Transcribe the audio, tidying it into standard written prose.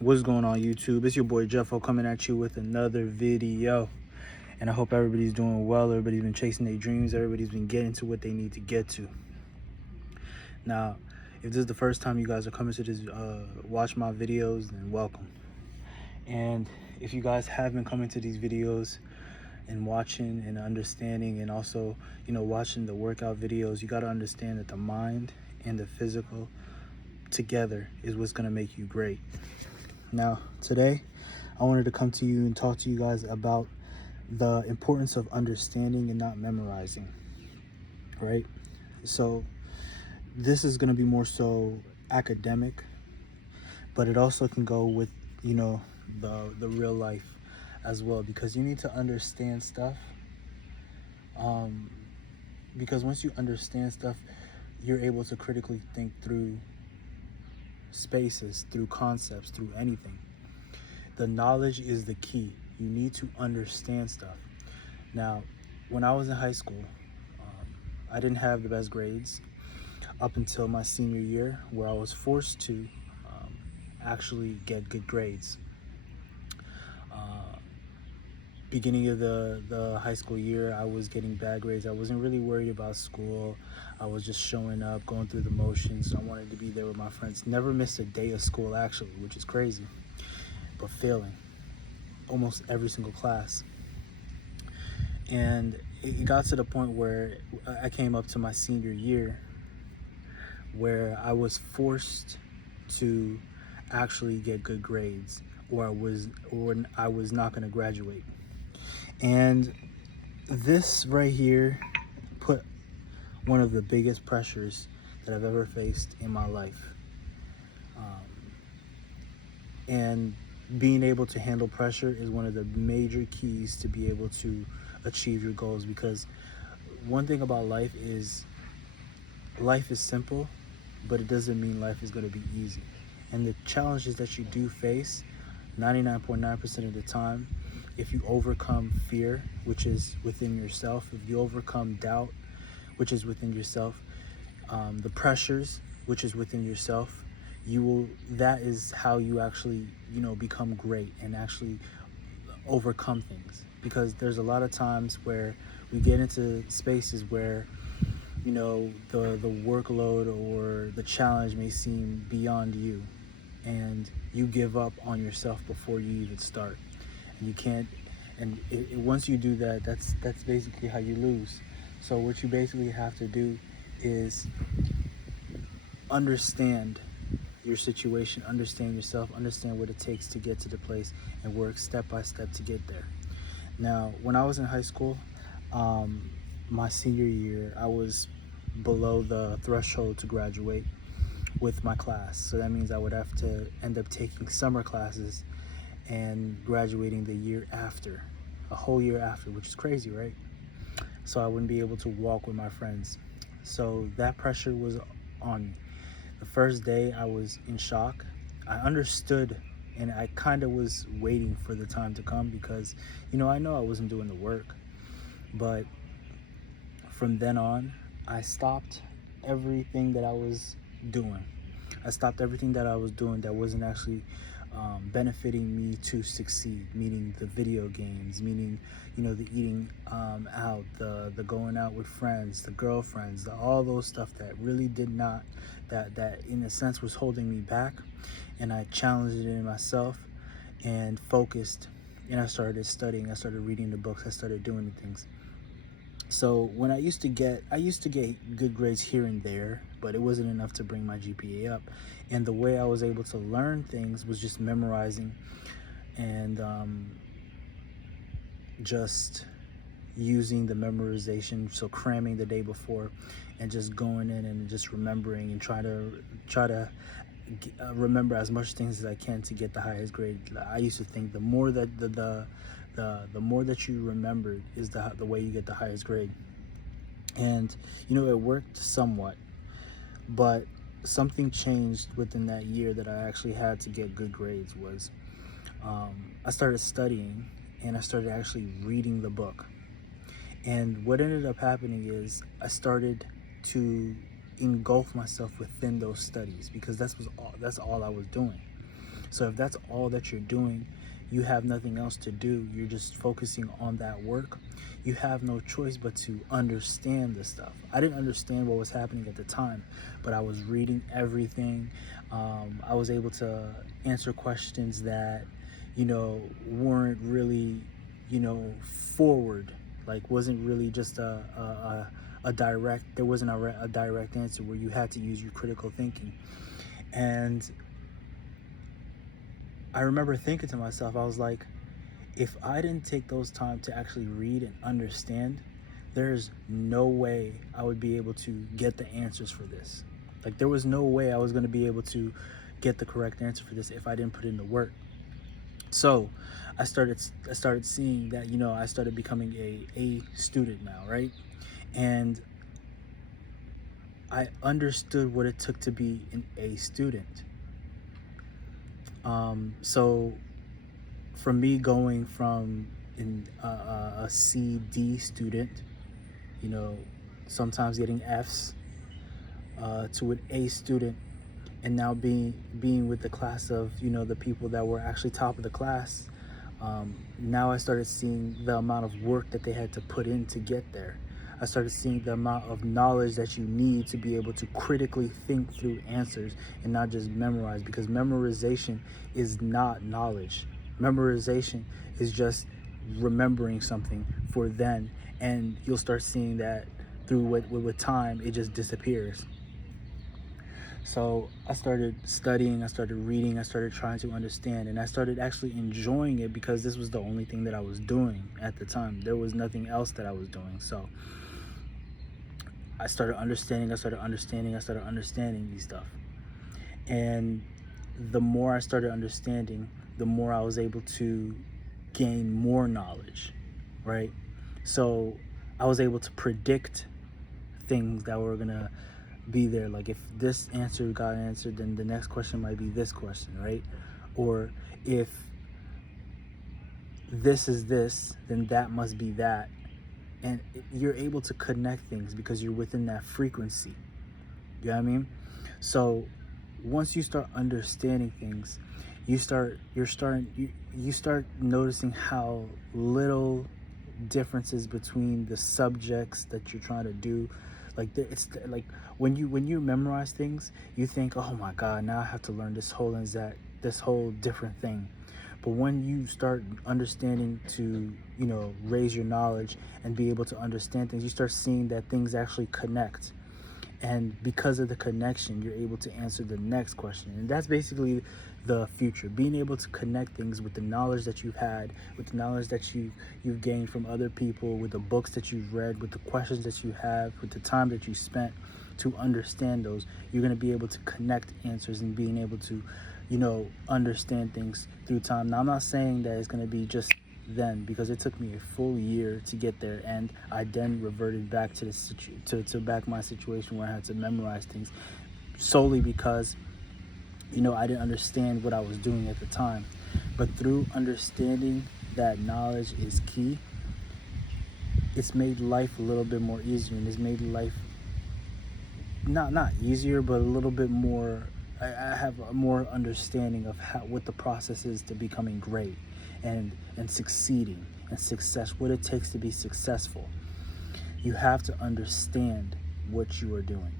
What's going on, YouTube? It's your boy Jeffo coming at you with another video. And I hope everybody's doing well. Everybody's been chasing their dreams. Everybody's been getting to what they need to get to. Now, if this is the first time you guys are coming to this, watch my videos, then welcome. And if you guys have been coming to these videos and watching and understanding, and also, watching the workout videos, you got to understand that the mind and the physical together is what's going to make you great. Now, today, I wanted to come to you and talk to you guys about the importance of understanding and not memorizing, right? So this is going to be more so academic, but it also can go with, the real life as well, because you need to understand stuff. Because once you understand stuff, you're able to critically think through spaces, through concepts, through anything. The knowledge is the key. You need to understand stuff. Now, when I was in high school, I didn't have the best grades up until my senior year, where I was forced to actually get good grades. Beginning of the high school year, I was getting bad grades. I wasn't really worried about school. I was just showing up, going through the motions. I wanted to be there with my friends. Never missed a day of school, actually, which is crazy, but failing almost every single class. And it got to the point where I came up to my senior year, where I was forced to actually get good grades, or I was not going to graduate. And this right here put one of the biggest pressures that I've ever faced in my life. And being able to handle pressure is one of the major keys to be able to achieve your goals, because one thing about life is simple, but it doesn't mean life is going to be easy. And the challenges that you do face, 99.9% of the time, if you overcome fear, which is within yourself, if you overcome doubt, which is within yourself, the pressures, which is within yourself, that is how you actually, become great and actually overcome things. Because there's a lot of times where we get into spaces where, the workload or the challenge may seem beyond you, and you give up on yourself before you even start. And you can't, and once you do that, that's basically how you lose. So what you basically have to do is understand your situation, understand yourself, understand what it takes to get to the place, and work step by step to get there. Now, when I was in high school, my senior year, I was below the threshold to graduate with my class. So that means I would have to end up taking summer classes and graduating the year after, a whole year after, which is crazy, right? So I wouldn't be able to walk with my friends. So that pressure was on me. The first day I was in shock. I understood, and I kind of was waiting for the time to come, because, I know I wasn't doing the work. But from then on, I stopped everything that I was doing. I stopped everything that I was doing that wasn't actually benefiting me to succeed, meaning the video games, meaning, the eating out, the going out with friends, the girlfriends, all those stuff that really did not, that in a sense was holding me back. And I challenged it in myself and focused, and I started studying, I started reading the books, I started doing the things. So when I used to get good grades here and there, but it wasn't enough to bring my GPA up. And the way I was able to learn things was just memorizing, and just using the memorization, so cramming the day before, and just going in and just remembering and try to remember as much things as I can to get the highest grade. I used to think the more that the more that you remembered is the way you get the highest grade. And it worked somewhat, but something changed within that year that I actually had to get good grades. Was I started studying, and I started actually reading the book. And what ended up happening is I started to engulf myself within those studies, because that's all I was doing. So if that's all that you're doing, you have nothing else to do, you're just focusing on that work, you have no choice but to understand the stuff. I didn't understand what was happening at the time, but I was reading everything. I was able to answer questions that, weren't really, forward, like wasn't really just a direct, there wasn't a direct answer where you had to use your critical thinking. And I remember thinking to myself, I was like, if I didn't take those time to actually read and understand, there's no way I would be able to get the answers for this. Like, there was no way I was going to be able to get the correct answer for this if I didn't put in the work. So I started seeing that, I started becoming a student now, right? And I understood what it took to be an A student. So for me, going from a C, D student, sometimes getting Fs, to an A student, and now being with the class of, the people that were actually top of the class, now I started seeing the amount of work that they had to put in to get there. I started seeing the amount of knowledge that you need to be able to critically think through answers and not just memorize, because memorization is not knowledge. Memorization is just remembering something for then, and you'll start seeing that through with time, it just disappears. So I started studying, I started reading, I started trying to understand, and I started actually enjoying it because this was the only thing that I was doing at the time. There was nothing else that I was doing. So I started understanding these stuff. And the more I started understanding, the more I was able to gain more knowledge, right? So I was able to predict things that were gonna be there. Like, if this answer got answered, then the next question might be this question, right? Or if this is this, then that must be that. And you're able to connect things because you're within that frequency. You know what I mean? So once you start understanding things, you start noticing how little differences between the subjects that you're trying to do. Like, it's like when you memorize things, you think, oh my God, now I have to learn this whole different thing. But when you start understanding to, raise your knowledge and be able to understand things, you start seeing that things actually connect. And because of the connection, you're able to answer the next question. And that's basically the future, being able to connect things with the knowledge that you've had, with the knowledge that you've gained from other people, with the books that you've read, with the questions that you have, with the time that you spent to understand those. You're going to be able to connect answers and being able to, understand things through time. Now, I'm not saying that it's going to be just then, because it took me a full year to get there, and I then reverted back to my situation where I had to memorize things, solely because I didn't understand what I was doing at the time. But through understanding that knowledge is key, it's made life a little bit more easier, and it's made life not easier, but a little bit more. I have a more understanding of what the process is to becoming great and succeeding and success, what it takes to be successful. You have to understand what you are doing.